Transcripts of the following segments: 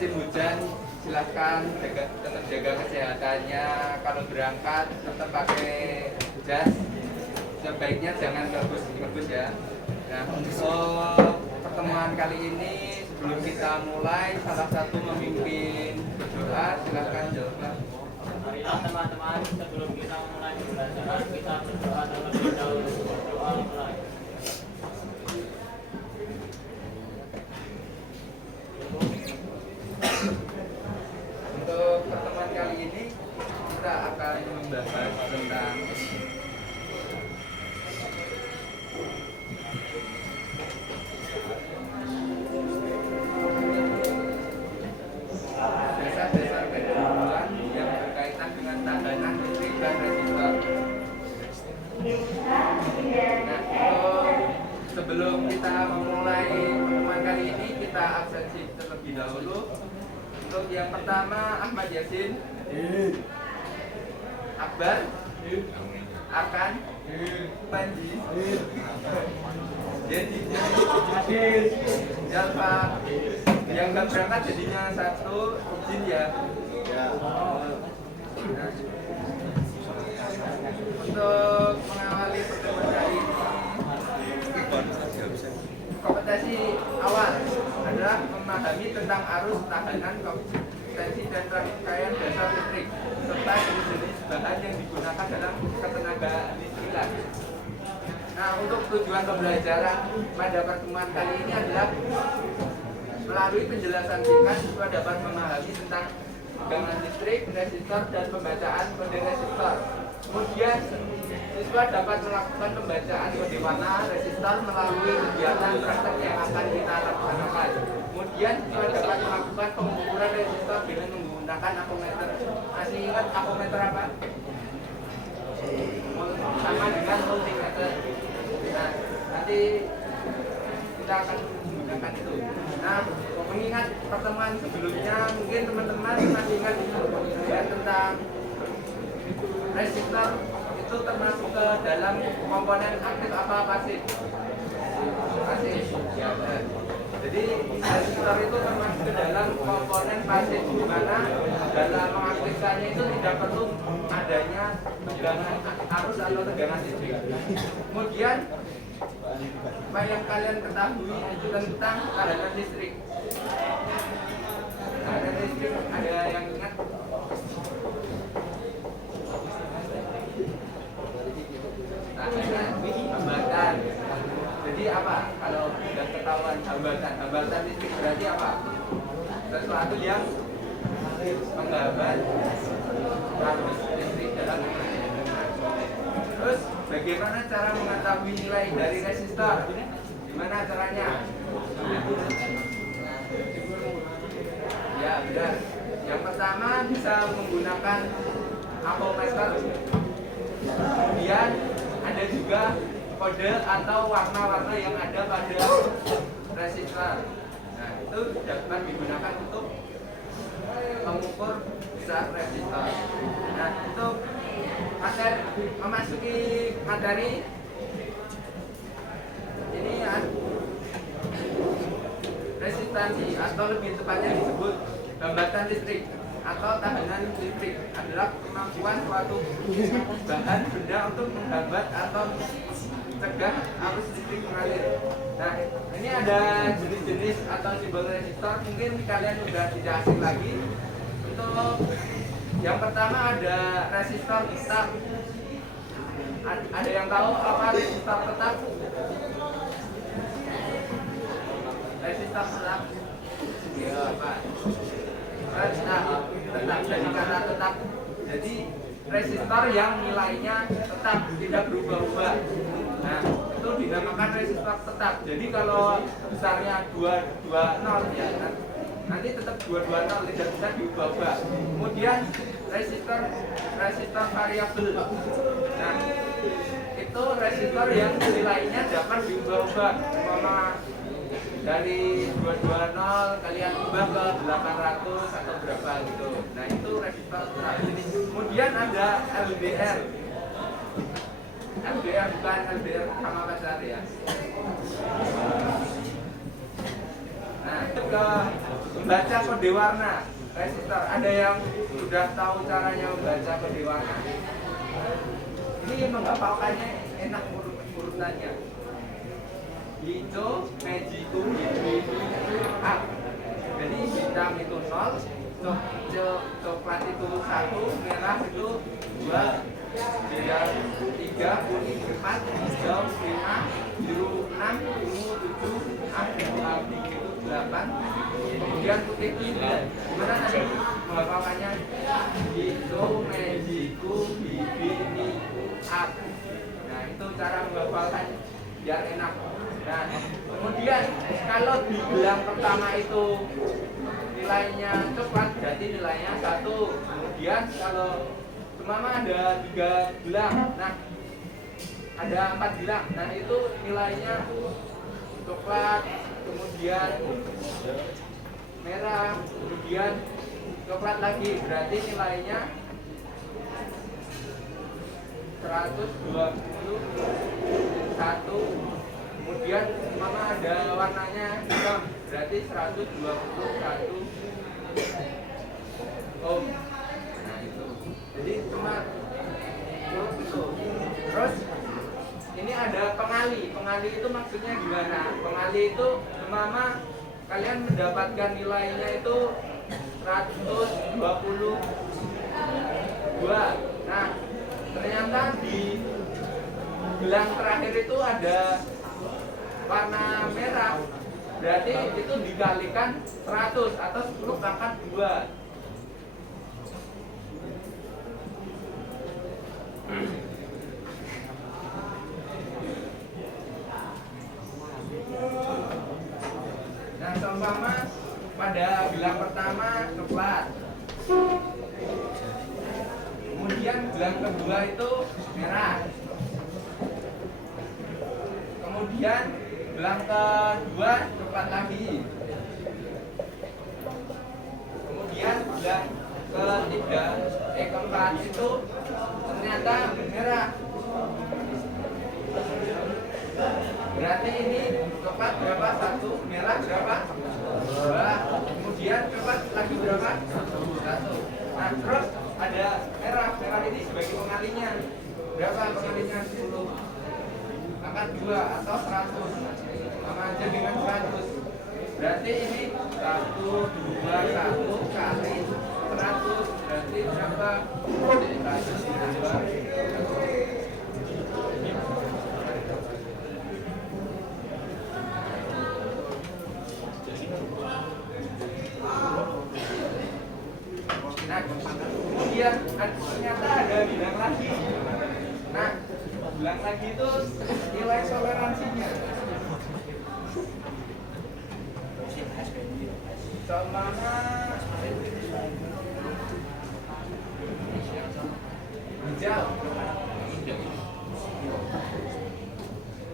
musim hujan silahkan tetap jaga kesehatannya. Kalau berangkat tetap pakai jas, sebaiknya jangan ngebus ya. Nah, untuk pertemuan kali ini sebelum kita mulai, salah satu memimpin berdoa, silahkan jawab. Marilah teman-teman, sebelum kita mulai pembelajaran, kita berdoa terlebih dahulu. Berdoa mulai. Untuk pertemuan kali ini kita akan membahas tentang dasar-dasar kehidupan yang berkaitan dengan tahanan listrik dan resistor. Nah, untuk sebelum kita memulai pertemuan kali ini, kita absensi terlebih dahulu. Untuk yang pertama, Ahmad Yasin, Akbar, Akan, Panji, Jadi, Jalfa. Yang nggak berangkat jadinya satu, izin ya. Untuk mengawali pertemuan kali ini, kompetensi awal adalah memahami tentang arus, tahanan, kompetensi dan rangkaian dasar listrik serta jenis-jenis bahan yang digunakan dalam ketenaga listrikan. Nah, untuk tujuan pembelajaran pada pertemuan kali ini adalah melalui penjelasan singkat siswa dapat memahami tentang tegangan listrik, resistor, dan pembacaan kode resistor. Kemudian siswa dapat melakukan pembacaan kode warna resistor melalui kegiatan praktek yang akan kita laksanakan. Kemudian siswa dapat melakukan pengukuran resistor dengan menggunakan apometer. Masih ingat apometer apa? Sama dengan multimeter. Nah, nanti kita akan menggunakan itu. Nah, mengingat pertemuan sebelumnya, mungkin teman-teman masih ingat itu ya, tentang resistor itu termasuk ke dalam komponen aktif apa pasif? Pasif. Ya, jadi resistor itu termasuk ke dalam komponen pasif, di mana dalam mengaktifkannya itu tidak perlu adanya tegangan arus atau tegangan listrik. Kemudian apa yang kalian ketahui tentang tahanan listrik? Tahanan listrik ada yang ingat? Tahanan, hambatan. Jadi apa? Kalau sudah ketahuan hambatan listrik berarti apa? Sesuatu yang menghambat arus listrik dalam. Terus bagaimana cara mengetahui nilai dari resistor? Gimana caranya? Ya, benar. Yang pertama bisa menggunakan apometer. Kemudian ada juga kode atau warna-warna yang ada pada resistor. Nah, itu dapat digunakan untuk mengukur besar resistor. Nah, untuk memasuki materi ini ya, resistansi atau lebih tepatnya disebut hambatan listrik atau tahanan listrik adalah kemampuan suatu bahan benda untuk menghambat atau mencegah arus listrik mengalir. Nah, ini ada jenis-jenis atau simbol resistor, mungkin kalian sudah tidak asing lagi. Untuk yang pertama ada resistor tetap. Ada yang tahu apa resistor tetap? Resistor tetap. Ya, apa? Tetap. Jadi kata tetap. Jadi resistor yang nilainya tetap tidak berubah-ubah. Nah, itu dinamakan resistor tetap. Jadi kalau besarnya 220 ya, nanti tetap 220, tidak bisa diubah-ubah. Kemudian resistor variabel. Nah, itu resistor yang nilainya dapat diubah-ubah. Dari 220 kalian ubah ke 800 atau berapa gitu. Nah, itu resistor tetap. Kemudian ada LDR. LDR bukan LDR sama pacar ya. Nah, itu ke Membaca kode warna resistor. Ada yang sudah tahu caranya membaca kode warna? Ini menghafalkannya enak urutannya. Hijau, magiku, up. Jadi hitam itu 0, coklat itu 1, merah itu 2, merah 3, kuning 4, hijau 5, biru 6, ungu 7, abu itu 8, kemudian putih 9. Gimana tadi menghafalkannya? Hijau, magiku, biru, up. Nah itu cara menghafalkannya biar enak. Nah, kemudian kalau di gelang pertama itu nilainya coklat, berarti nilainya 1. Kemudian kalau semama ada 3 gelang, nah ada 4 gelang, nah itu nilainya coklat, kemudian merah, kemudian coklat lagi, berarti nilainya 121. Kemudian mana ada warnanya hitam, berarti 121 ohm. Nah itu. Jadi cuma itu. Terus ini ada pengali. Pengali itu maksudnya gimana? Pengali itu semama kalian mendapatkan nilainya itu 122. Nah, ternyata di gelang terakhir itu ada warna merah, berarti itu dikalikan 100 atau 10 pangkat 2. Nah, seumpama pada gelang pertama coklat, kemudian gelang kedua itu merah, kemudian gelang kedua coklat lagi, kemudian gelang ketiga, keempat itu ternyata merah. Berarti ini coklat berapa? 1, merah berapa? 2, kemudian coklat lagi berapa? 1. Nah terus ada merah. Merah ini sebagai pengalinya. Berapa pengalinya? 10 pangkat 2 atau 100. Sama aja dengan 100. Berarti ini 1, 2, 1 kali 100. Berarti berapa? 102. Nah, kemudian ternyata ada bilang lagi. Nah, bilang lagi itu nilai toleransinya. Seumpama hijau,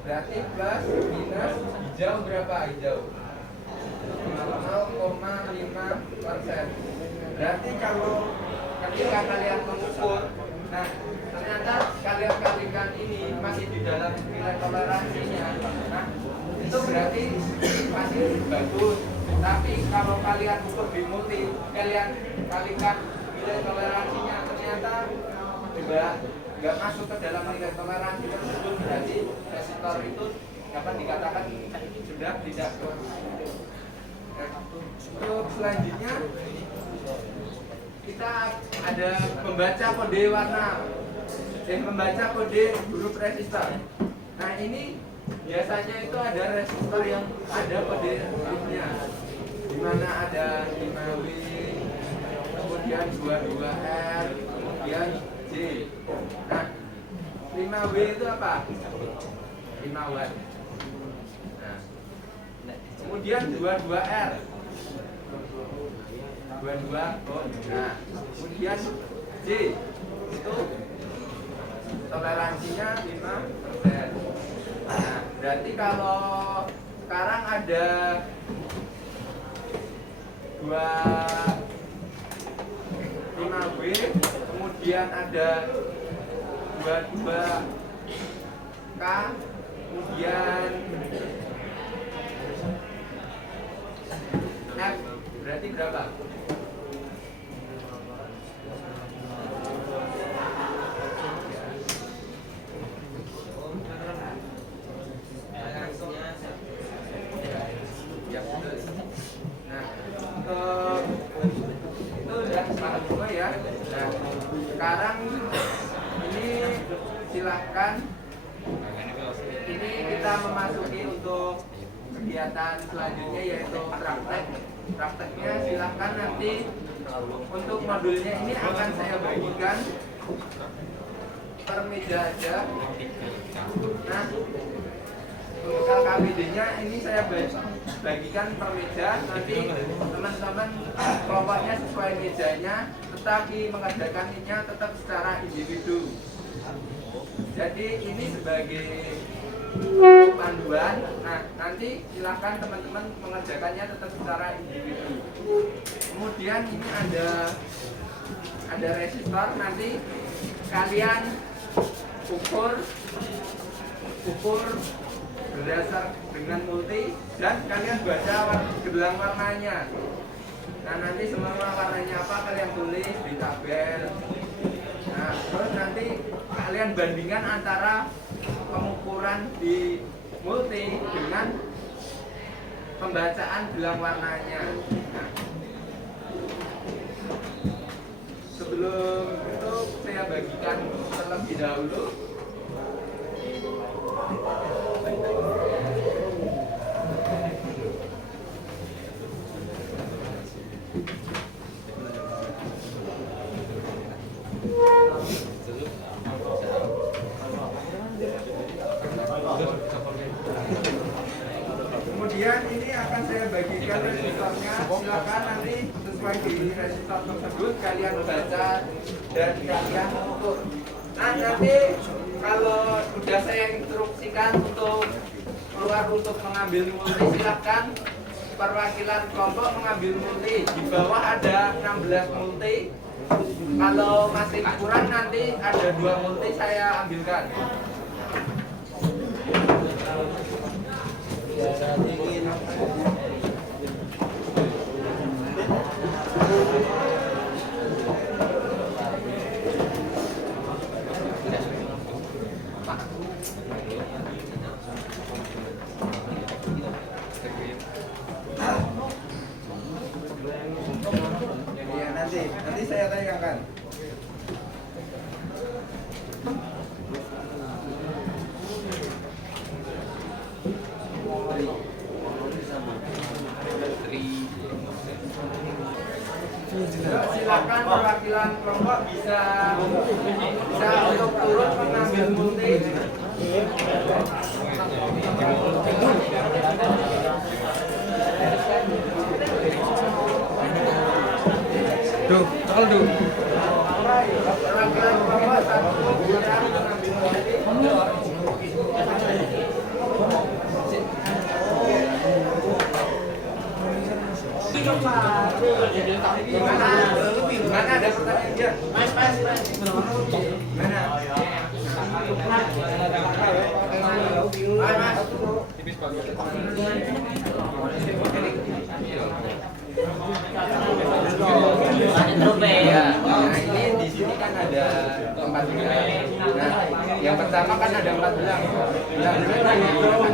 berarti plus minus hijau berapa? Hijau 0,5%. Berarti kalau ketika kalian mengukur, nah ternyata kalian kalikan ini masih di dalam nilai toleransinya, nah itu berarti masih bagus. Tapi kalau kalian ukur di multi, kalian kalikan nilai toleransinya ternyata nggak masuk ke dalam nilai toleransi tersebut, berarti resistor itu dapat dikatakan sudah tidak. Untuk selanjutnya kita ada membaca kode warna dan membaca kode huruf resistor. Nah ini biasanya itu ada resistor yang ada kode hurufnya, di mana ada 5W, kemudian 22R, kemudian J. Nah 5W itu apa? 5 watt. Nah, kemudian 22R 22 ohm. Nah, kemudian J itu toleransinya 5%. Nah, berarti kalau sekarang ada 5W, kemudian ada 22K, kemudian F berapa? Ya, betul. Nah, itu udah sepakat semua ya. Nah, sekarang ini silahkan ini kita memasuki untuk kegiatan selanjutnya yaitu praktek. Prakteknya silahkan nanti untuk modulnya ini akan saya bagikan per meja aja. Nah, untuk KKBD-nya ini saya bagikan per meja. Nanti teman-teman kelompoknya sesuai mejanya, tetapi mengerjakannya tetap secara individu. Jadi ini sebagai panduan. Nah, nanti silahkan teman-teman mengerjakannya tetap secara individu. Kemudian ini ada resistor. Nanti kalian ukur berdasar dengan multi dan kalian baca gelang warnanya. Nah, nanti semua warnanya apa kalian tulis di tabel. Nah, terus nanti kalian bandingkan antara pengukuran di multi dengan pembacaan gelang warnanya. Nah, sebelum itu saya bagikan terlebih dahulu. Kemudian ini akan saya bagikan resistornya. Silakan nanti sesuai di resistor tersebut kalian baca dan kalian ukur. Nah, nanti kalau sudah saya instruksikan untuk keluar untuk mengambil multi, silakan perwakilan kelompok mengambil multi. Di bawah ada 16 multi. Kalau masih kurang nanti ada 2 multi saya ambilkan. Ya, nanti saya tanyakan. Silakan perwakilan kelompok bisa untuk turut mengambil multi. Duh, kaldu. Perwakilan kelompok satu bisa mengambil multi. Mana ada pertanyaan dia? Mas. Mana? Mas. Ya, nah ini di sini kan ada 4 gelang. Nah, yang pertama kan ada 4 gelang. Gelang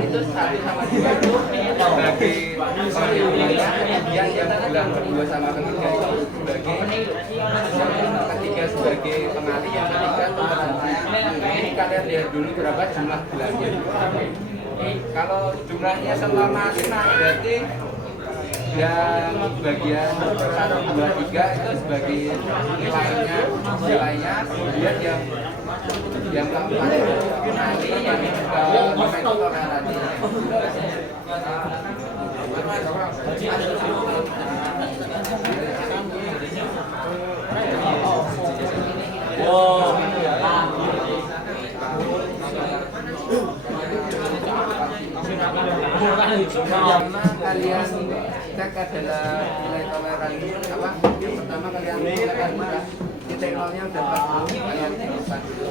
itu 1 sama 2 itu sebagai pengambilannya, kemudian yang gelang kedua sama ketiga itu sebagai yang ketiga sebagai pengali, yang ketiga penghenti. Ini kalian lihat dulu berapa jumlah gelangnya. Kalau jumlahnya selama 5 berarti yang bagian 1, 2, 3 itu sebagai nilainya, kemudian yang keempat itu nanti yang itu toleransi. Pertama kalian cek adalah nilai toleransi apa? Yang pertama kalian cek adalah titik nolnya udah 40, kalian simpan dulu.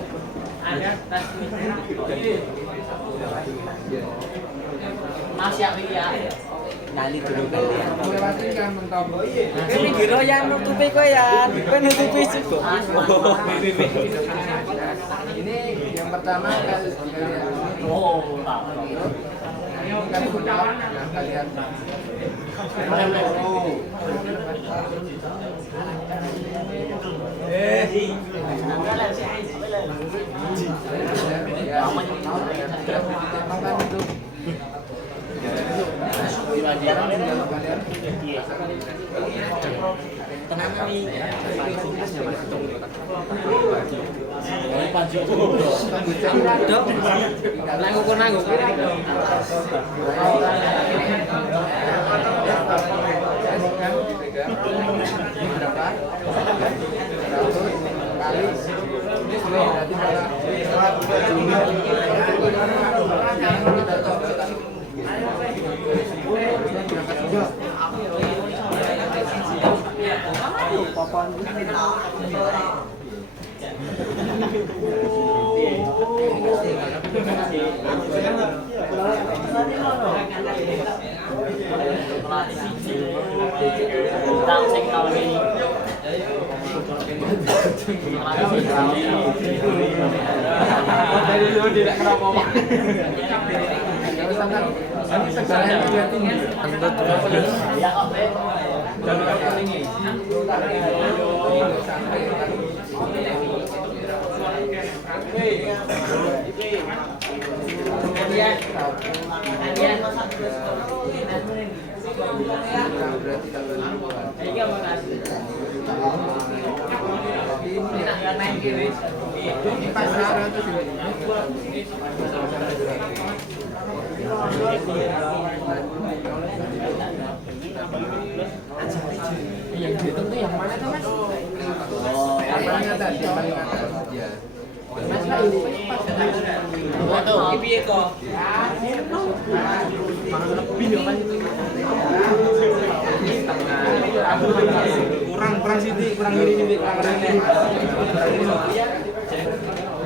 Mas ya. Nyali dulu kalian. Melewati kan mentok. Ini kira yang nutupi kok ya, kan nutupi juga. Ini yang pertama kalian. Oh, Ini kan mentok. Nah, kalian. Tenang nih. Dok, nanggung. Berapa? 100 kali. Ini sudah berarti Yang dihitung tuh yang mana tuh Mas? yang paling atas, yang paling atas. Iya. Iki piye kok? Kurang sithik, kurang ini.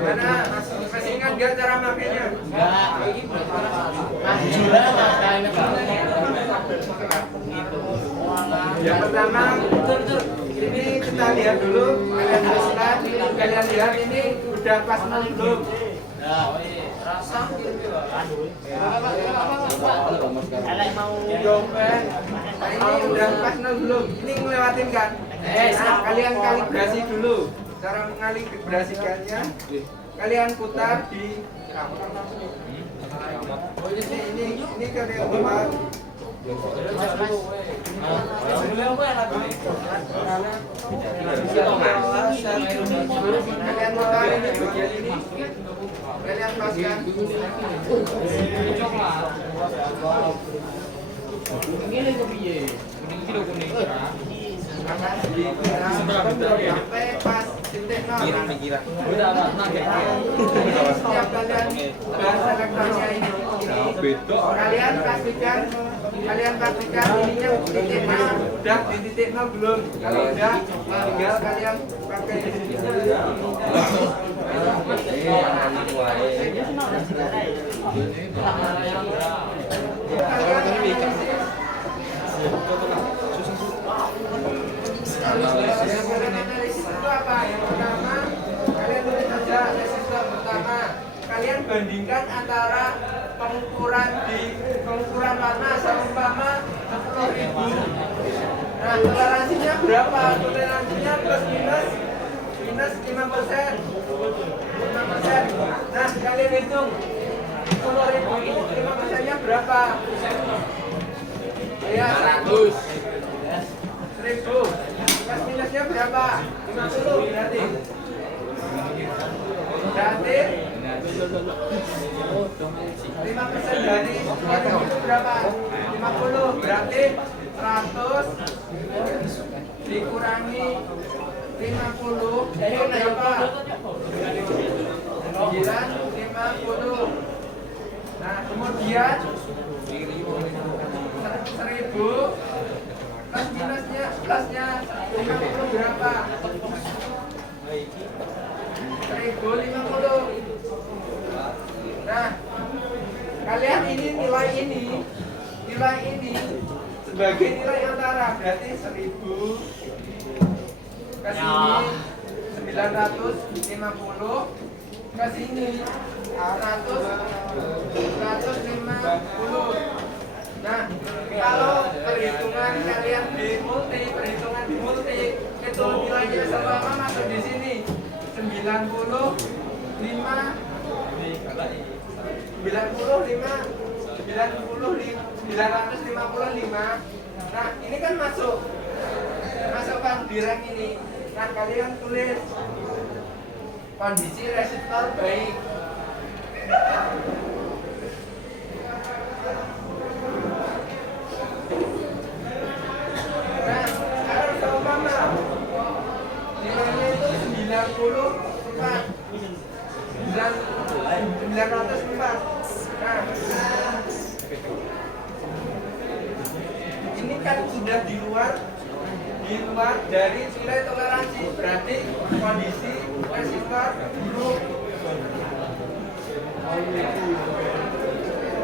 Mana masih ingat nggak cara makainya? Yang pertama, ini kita lihat dulu, kalian teruskan, kalian lihat ini udah pas belum? Nah, ini udah pas belum? Ini ngelewatin kan? Nah, kalian kalibrasi dulu. Cara mengalibrasikannya, kalian putar di. Ini kalian putar. Kalian putar ini bagian ini. Kalian paskan. Sampai pas titik nol. Setiap kalian selektornya ini, kalian pastikan ininya titik nol udah di titik nol belum? Kalau udah, tinggal kalian pakai analisis itu apa? Yang pertama, kalian tulis saja resistor pertama. Kalian bandingkan antara pengukuran warna seumpama 10.000. Nah, toleransinya berapa? Toleransinya plus minus 5%. Nah, kalian hitung 10.000 itu 5%-nya berapa? Ya, 100. 1.000. Plus minusnya berapa? 50 berarti. Berarti 5% dari 10.000 itu berapa? 50. Berarti 100 dikurangi 50 itu berapa? 950. Nah, kemudian 1.000 plus minusnya plusnya 50 berapa? 1.050. Nah, kalian ini nilai ini berarti 1000 ke sini 950 ke sini 150. Nah, kalau perhitungan kalian di multi itu nilainya sama masuk di sini 955. Nah, ini kan masukkan di rank ini. Nah, kalian tulis kondisi resistor baik. Nah, sekarang seumpama nilainya itu 904. Nah, ini kan sudah di luar dari nilai toleransi, berarti kondisi resistor buruk.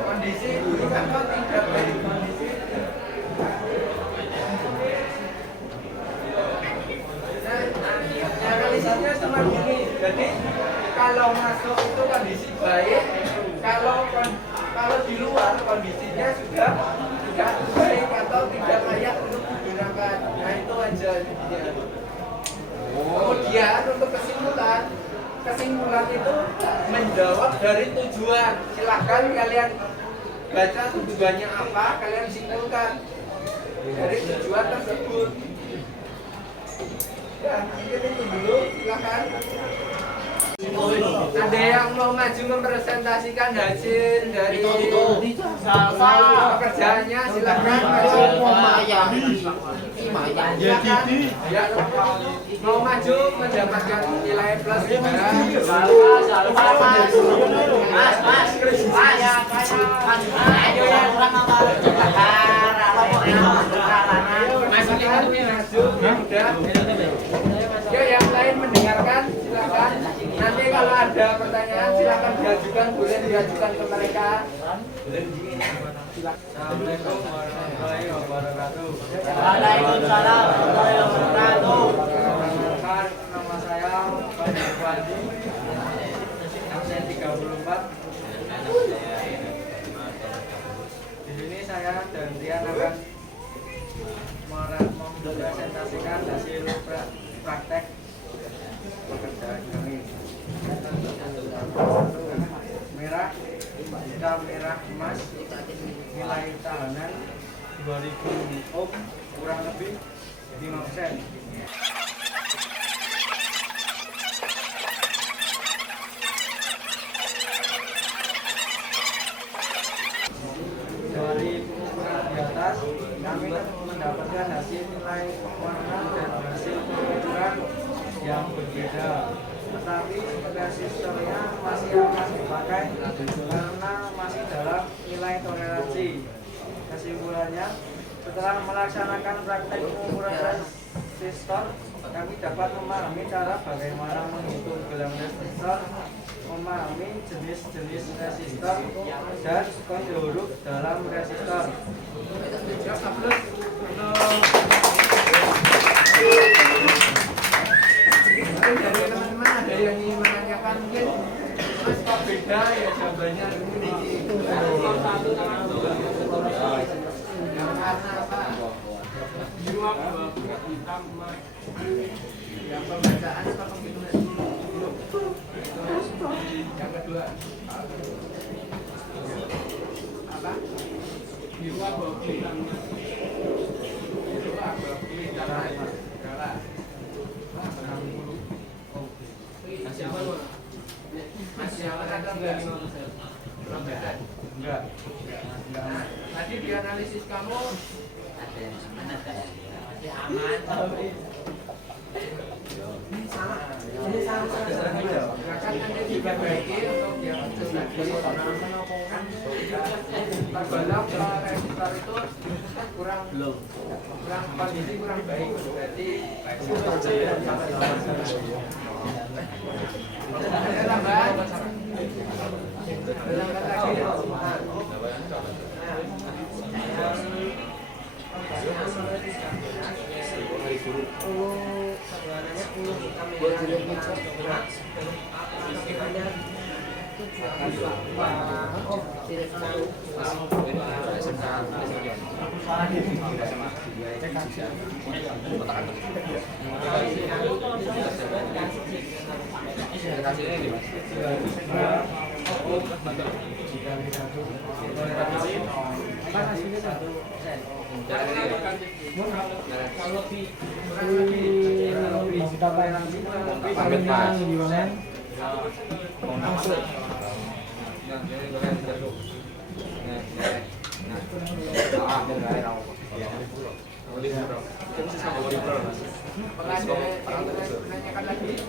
Kondisi buruk atau tidak baik kondisi. Nah, analisisnya cuma gini. Jadi kalau masuk itu kondisi baik, kalau di luar kondisinya sudah tidak baik atau tidak layak untuk digunakan. Nah, itu aja intinya. Kemudian untuk kesimpulan itu menjawab dari tujuan. Silahkan kalian baca tujuannya apa, kalian simpulkan dari tujuan tersebut. Ya, mungkin itu dulu, silahkan. Ada yang mau maju mempresentasikan hasil dari pekerjaannya, silahkan maju. Ya, mau maju mendapatkan nilai plus. Ayo yang kurang apa? Maju, udah. Ya, yang lain mendengarkan, silakan. Nanti kalau ada pertanyaan silakan diajukan, boleh diajukan ke mereka. Assalamualaikum warahmatullahi wabarakatuh. Waalaikumsalam warahmatullahi wabarakatuh. Nama saya Bani Fandi, absen 34. Di sini saya dan Rian akan mempresentasikan hasil praktek pekerjaan kami. Merah, hitam merah emas, nilai tahanan 2000 ohm, kurang lebih 5%. Dari pengukuran di atas, kami mendapatkan hasil nilai warna dan hasil pengukuran yang berbeda. Tetapi resistornya masih akan dipakai karena masih dalam nilai toleransi. Kesimpulannya, setelah melaksanakan praktek pengukuran resistor, kami dapat memahami cara bagaimana menghitung gelang resistor, memahami jenis-jenis resistor, dan kode huruf dalam resistor. Mungkin dari teman-teman ada yang ingin menanyakan, mungkin Mas kok beda ya jawabannya ini. Yang karena apa? Yang pembacaan atau penghitungan dulu? Yang kedua apa? Masih aman atau enggak? Perbedaan? Enggak. Nah, tadi di analisis kamu masih aman. Ini sama. Silakan Anda diperbaiki untuk yang sudah kan tergolong resistor itu kurang kondisi kurang baik, berarti ada tambahan lagi. Menanyakan lagi.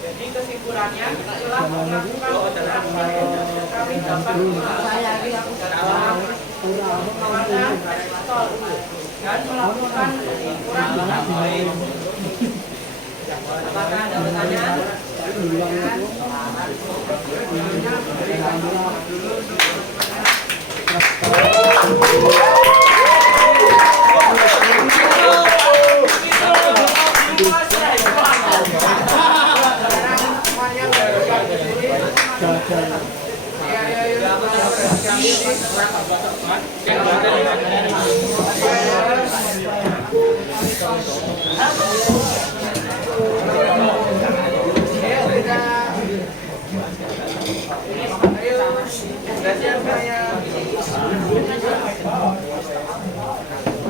Jadi kesimpulannya setelah melakukan kami dapat menggunakan tol dan melakukan ukuran baik. Apakah ada pertanyaan?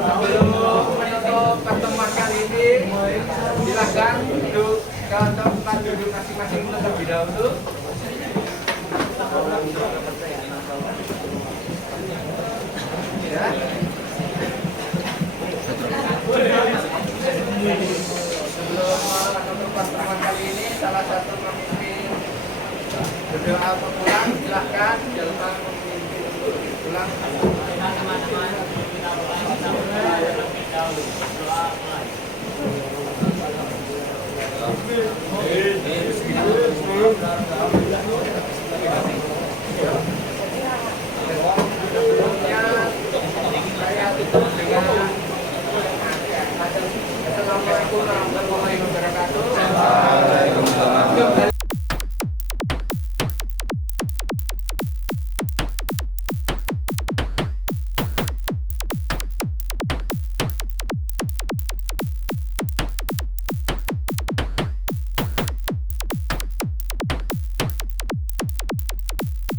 Sebelum menutup pertemuan kali ini, silakan duduk ke tempat duduk masing-masing terlebih dahulu. Ya. Sebelum menutup pertemuan kali ini, salah satu pemimpin berdoa pulang, silakan jalan pulang. Teman-teman kita berdoa terlebih dahulu. Berdoa